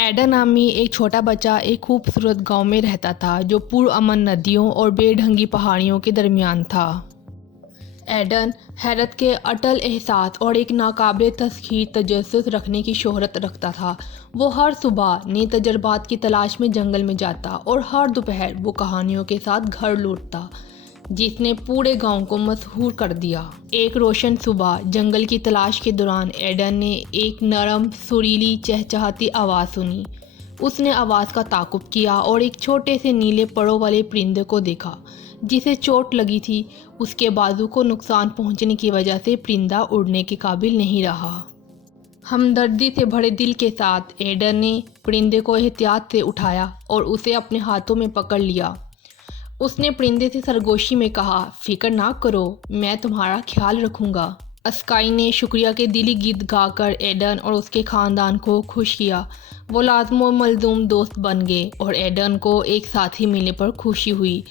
Aiden नामी एक छोटा बच्चा एक खूबसूरत गांव में रहता था जो पुरअमन नदियों और बेढंगी पहाड़ियों के दरमियान था। एडन हैरत के अटल एहसास और एक नाकाबिल तस्खीर तजस्सुस रखने की शोहरत रखता था। वो हर सुबह नए तजर्बात की तलाश में जंगल में जाता और हर दोपहर वो कहानियों के साथ घर लौटता जिसने पूरे गांव को मशहूर कर दिया। एक रोशन सुबह जंगल की तलाश के दौरान एडन ने एक नरम सुरीली चहचहाती आवाज़ सुनी। उसने आवाज़ का ताक़ुब किया और एक छोटे से नीले परों वाले परिंदे को देखा जिसे चोट लगी थी। उसके बाजू को नुकसान पहुंचने की वजह से परिंदा उड़ने के काबिल नहीं रहा। हमदर्दी से भरे दिल के साथ एडन ने परिंदे को एहतियात से उठाया और उसे अपने हाथों में पकड़ लिया। उसने परिंदे से सरगोशी में कहा, फिक्र ना करो, मैं तुम्हारा ख्याल रखूंगा। अस्काई ने शुक्रिया के दिली गीत गाकर एडन और उसके ख़ानदान को खुश किया। वो लाज़िम मलज़ूम दोस्त बन गए और एडन को एक साथी मिलने पर खुशी हुई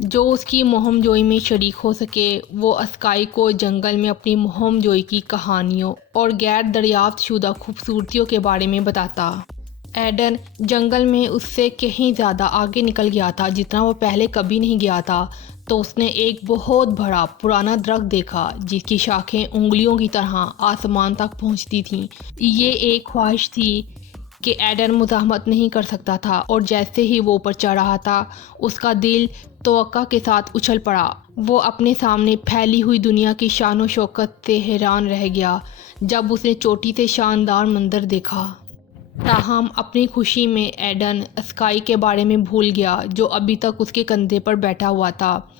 जो उसकी मुहिम जोई में शरीक हो सके। वो अस्काई को जंगल में अपनी मुहिम जोई की कहानियों और गैर दरियाफ्त शुदा खूबसूरतियों के बारे में बताता। एडन जंगल में उससे कहीं ज़्यादा आगे निकल गया था जितना वो पहले कभी नहीं गया था। तो उसने एक बहुत बड़ा पुराना दरख्त देखा जिसकी शाखें उंगलियों की तरह आसमान तक पहुंचती थीं। ये एक ख्वाहिश थी कि एडन मुज़ाहमत नहीं कर सकता था और जैसे ही वो ऊपर चढ़ रहा था उसका दिल तवक्का के साथ उछल पड़ा। वो अपने सामने फैली हुई दुनिया की शान और शौकत से हैरान रह गया जब उसने चोटी से शानदार मंजर देखा। ताहम अपनी खुशी में एडन अस्काई के बारे में भूल गया जो अभी तक उसके कंधे पर बैठा हुआ था।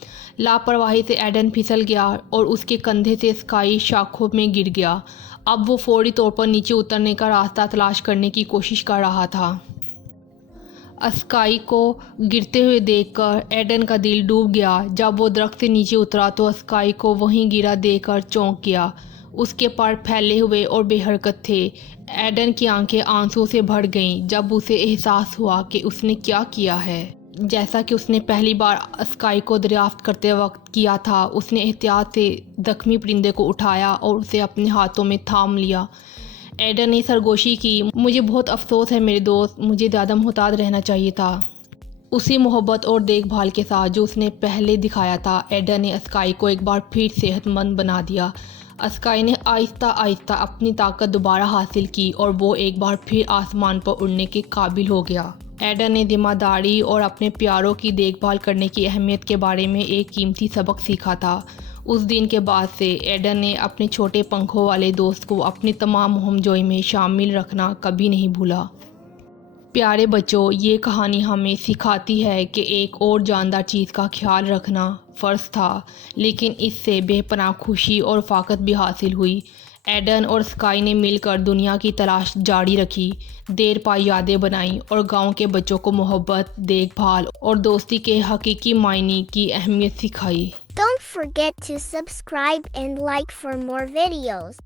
लापरवाही से एडन फिसल गया और उसके कंधे से अस्काई शाखों में गिर गया। अब वो फौरी तौर पर नीचे उतरने का रास्ता तलाश करने की कोशिश कर रहा था। अस्काई को गिरते हुए देखकर एडन का दिल डूब गया। जब वो दरख्त से नीचे उतरा तो अस्काई को वहीं गिरा देखकर चौंक गया। उसके पैर फैले हुए और बेहरकत थे। एडन की आंखें आंसू से भर गईं जब उसे एहसास हुआ कि उसने क्या किया है। जैसा कि उसने पहली बार अस्काई को दरियाफ्त करते वक्त किया था, उसने एहतियात से जख्मी परिंदे को उठाया और उसे अपने हाथों में थाम लिया। एडन ने सरगोशी की, मुझे बहुत अफसोस है मेरे दोस्त, मुझे ज़्यादा मुहताज रहना चाहिए था। उसी मोहब्बत और देखभाल के साथ जो उसने पहले दिखाया था, एडन ने अस्काई को एक बार फिर सेहतमंद बना दिया। अस्काई ने आहिस्ता आहिस्ता अपनी ताकत दोबारा हासिल की और वो एक बार फिर आसमान पर उड़ने के काबिल हो गया। एडन ने ज़िम्मेदारी और अपने प्यारों की देखभाल करने की अहमियत के बारे में एक कीमती सबक सीखा था। उस दिन के बाद से एडन ने अपने छोटे पंखों वाले दोस्त को अपनी तमाम मुहिम जोई में शामिल रखना कभी नहीं भूला। प्यारे बच्चों, ये कहानी हमें सिखाती है कि एक और जानदार चीज़ का ख्याल रखना फ़र्ज़ था, लेकिन इससे बेपनाह खुशी और फ़ाक़त भी हासिल हुई। एडन और स्काई ने मिलकर दुनिया की तलाश जारी रखी, देर पा यादें बनाईं और गांव के बच्चों को मोहब्बत, देखभाल और दोस्ती के हकीकी मायने की अहमियत सिखाई। Don't forget to subscribe and like for more videos.